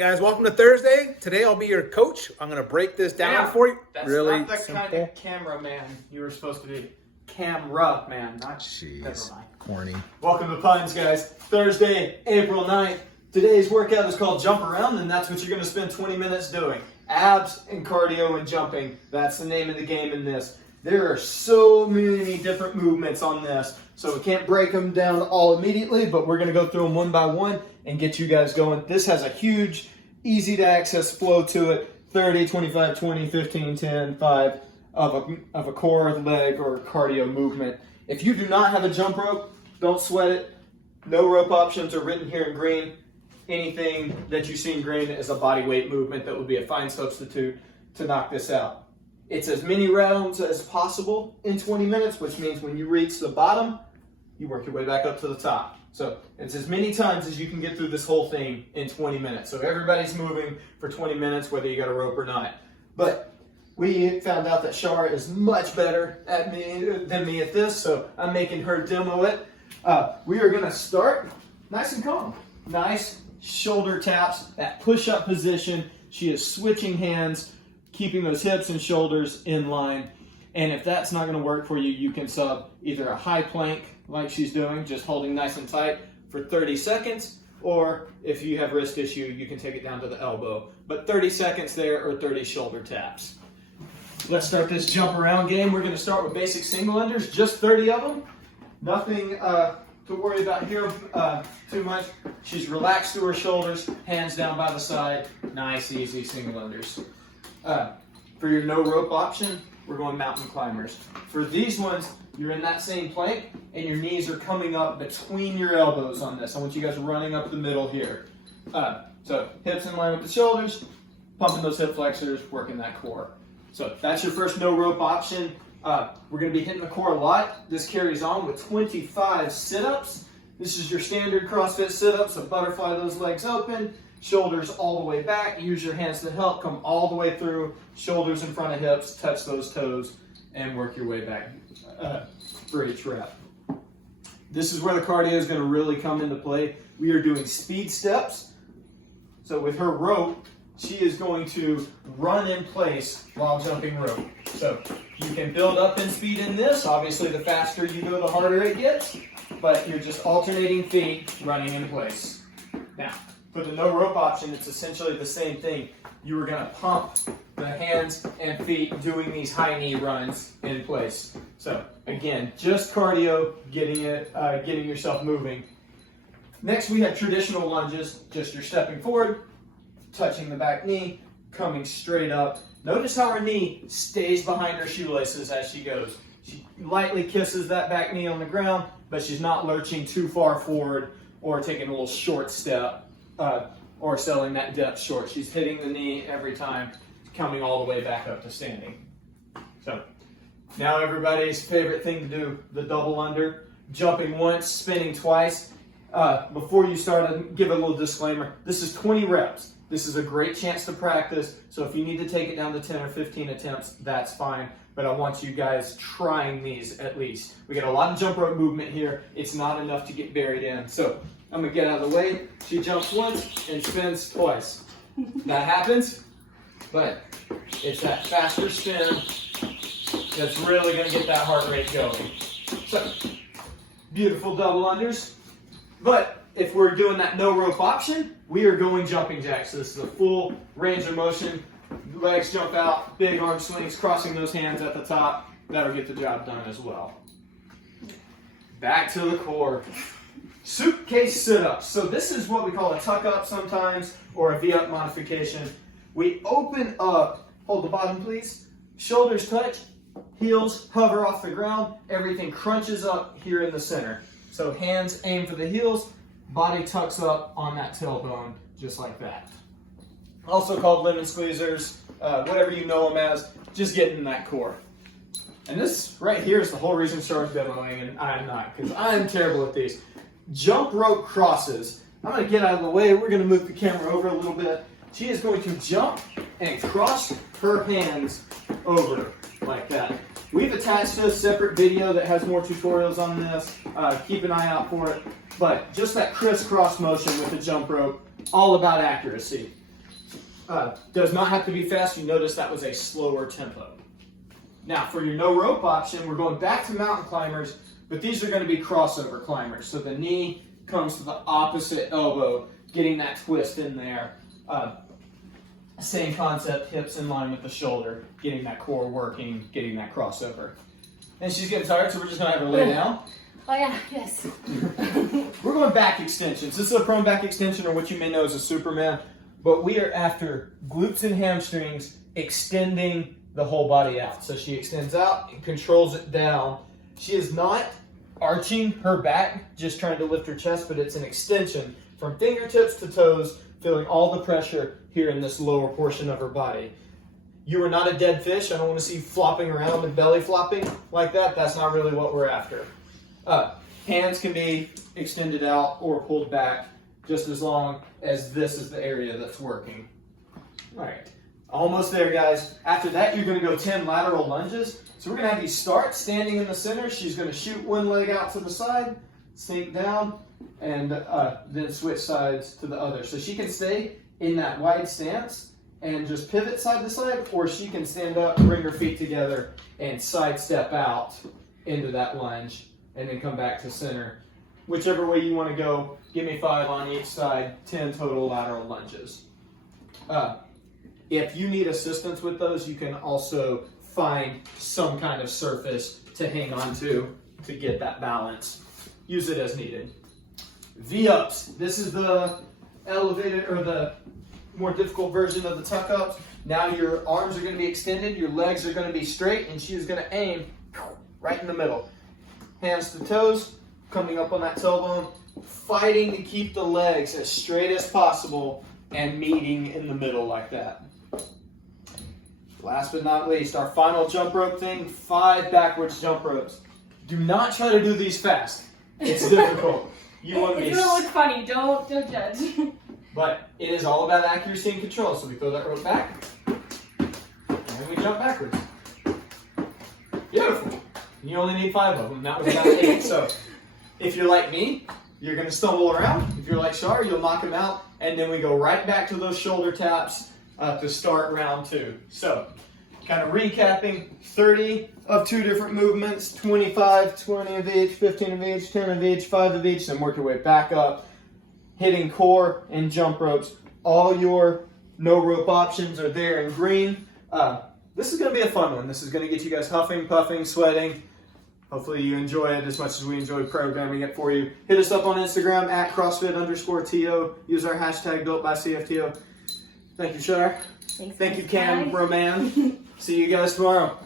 Guys, welcome to Thursday. Today I'll be your coach. I'm going to break this down for you. That's really not the simple. kind of cameraman you were supposed to be. Camera man, not Jeez, never mind. corny. Welcome to Puns, guys. Thursday, April 9th. Today's workout is called Jump Around, and that's what you're going to spend 20 minutes doing. Abs and cardio and jumping. That's the name of the game in this. There are so many different movements on this, so we can't break them down all immediately, but we're going to go through them one by one and get you guys going. This has a huge, easy to access flow to it. 30, 25, 20, 15, 10, 5 of a core, leg, or cardio movement. If you do not have a jump rope, don't sweat it. No rope options are written here in green. Anything that you see in green is a body weight movement that would be a fine substitute to knock this out. It's as many rounds as possible in 20 minutes, which means when you reach the bottom, you work your way back up to the top. So it's as many times as you can get through this whole thing in 20 minutes. So everybody's moving for 20 minutes, whether you got a rope or not. But we found out that Shara is much better than me at this, so I'm making her demo it. We are gonna start nice and calm. Nice shoulder taps, that push-up position. She is switching hands, keeping those hips and shoulders in line. And if that's not going to work for you, you can sub either a high plank like she's doing, just holding nice and tight for 30 seconds, or if you have wrist issue, you can take it down to the elbow. But 30 seconds there or 30 shoulder taps. Let's start this jump around game. We're going to start with basic single unders, just 30 of them. Nothing to worry about here too much. She's relaxed through her shoulders, hands down by the side. Nice, easy single unders. For your no rope option, we're going mountain climbers. For these ones, you're in that same plank and your knees are coming up between your elbows on this. I want you guys running up the middle here. So hips in line with the shoulders, pumping those hip flexors, working that core. So that's your first no rope option. We're going to be hitting the core a lot. This carries on with 25 sit-ups. This is your standard CrossFit sit-up, so butterfly those legs open. Shoulders all the way back. Use your hands to help. Come all the way through. Shoulders in front of hips. Touch those toes and work your way back for each rep. This is where the cardio is going to really come into play. We are doing speed steps. So with her rope, she is going to run in place while jumping rope. So you can build up in speed in this. Obviously, the faster you go, the harder it gets. But you're just alternating feet, running in place. Now, for the no rope option, it's essentially the same thing. You are going to pump the hands and feet doing these high knee runs in place. So again, just cardio, getting yourself moving. Next, we have traditional lunges. Just you're stepping forward, touching the back knee, coming straight up. Notice how her knee stays behind her shoelaces as she goes. She lightly kisses that back knee on the ground, but she's not lurching too far forward or taking a little short step. Or selling that depth short. She's hitting the knee every time, coming all the way back up to standing. So now everybody's favorite thing to do, the double under. Jumping once, spinning twice. Before you start, I'll give a little disclaimer. This is 20 reps. This is a great chance to practice. So if you need to take it down to 10 or 15 attempts, that's fine. But I want you guys trying these at least. We got a lot of jump rope movement here. It's not enough to get buried in. So I'm going to get out of the way. She jumps once and spins twice. That happens, but it's that faster spin that's really going to get that heart rate going. So, beautiful double unders. But if we're doing that no rope option, we are going jumping jacks. So this is a full range of motion. Legs jump out, big arm swings, crossing those hands at the top. That'll get the job done as well. Back to the core. Suitcase sit ups. So this is what we call a tuck up sometimes, or a V-up modification. We open up, hold the bottom please, shoulders touch, heels hover off the ground, everything crunches up here in the center. So hands aim for the heels, body tucks up on that tailbone, just like that. Also called lemon squeezers, whatever you know them as, just getting in that core. And this right here is the whole reason Char's demoing and I'm not, because I'm terrible at these. Jump rope crosses. I'm going to get out of the way. We're going to move the camera over a little bit. She is going to jump and cross her hands over like that. We've attached a separate video that has more tutorials on this. Keep an eye out for it. But just that crisscross motion with the jump rope, all about accuracy. Does not have to be fast. You notice that was a slower tempo. Now for your no rope option, we're going back to mountain climbers, but these are going to be crossover climbers. So the knee comes to the opposite elbow, getting that twist in there. Same concept, hips in line with the shoulder, getting that core working, getting that crossover. And she's getting tired, so we're just going to have her lay down. Oh yeah, yes. We're going back extensions. This is a prone back extension, or what you may know as a Superman, but we are after glutes and hamstrings extending the whole body out. So she extends out and controls it down. She is not arching her back, just trying to lift her chest, but it's an extension from fingertips to toes, feeling all the pressure here in this lower portion of her body. You are not a dead fish. I don't want to see you flopping around and belly flopping like that. That's not really what we're after. Hands can be extended out or pulled back just as long as this is the area that's working. All right, almost there, guys. After that, you're going to go 10 lateral lunges. So we're going to have you start standing in the center. She's going to shoot one leg out to the side, sink down, and then switch sides to the other. So she can stay in that wide stance and just pivot side to side, or she can stand up, bring her feet together, and sidestep out into that lunge, and then come back to center. Whichever way you want to go, give me 5 on each side, 10 total lateral lunges. If you need assistance with those, you can also find some kind of surface to hang on to get that balance. Use it as needed. V-ups. This is the elevated, or the more difficult version of the tuck ups. Now your arms are going to be extended, your legs are going to be straight, and she is going to aim right in the middle. Hands to toes, coming up on that tailbone, fighting to keep the legs as straight as possible and meeting in the middle like that. Last but not least, our final jump rope thing, 5 backwards jump ropes. Do not try to do these fast. It's difficult. You want to be. It's gonna look funny. Don't judge. But it is all about accuracy and control. So we throw that rope back, and we jump backwards. Beautiful. You only need 5 of them. That was about 8. So if you're like me, you're going to stumble around. If you're like Shar, you'll knock them out. And then we go right back to those shoulder taps to start round 2. So kind of recapping, 30 of 2 different movements, 25, 20 of each, 15 of each, 10 of each, 5 of each, then work your way back up, hitting core and jump ropes. All your no rope options are there in green. This is going to be a fun one. This is going to get you guys huffing, puffing, sweating. Hopefully you enjoy it as much as we enjoy programming it for you. Hit us up on Instagram at CrossFit_TO. Use our hashtag BuiltByCFTO. Thank you, Shar. Thanks, Thank you, guys. cameraman. See you guys tomorrow.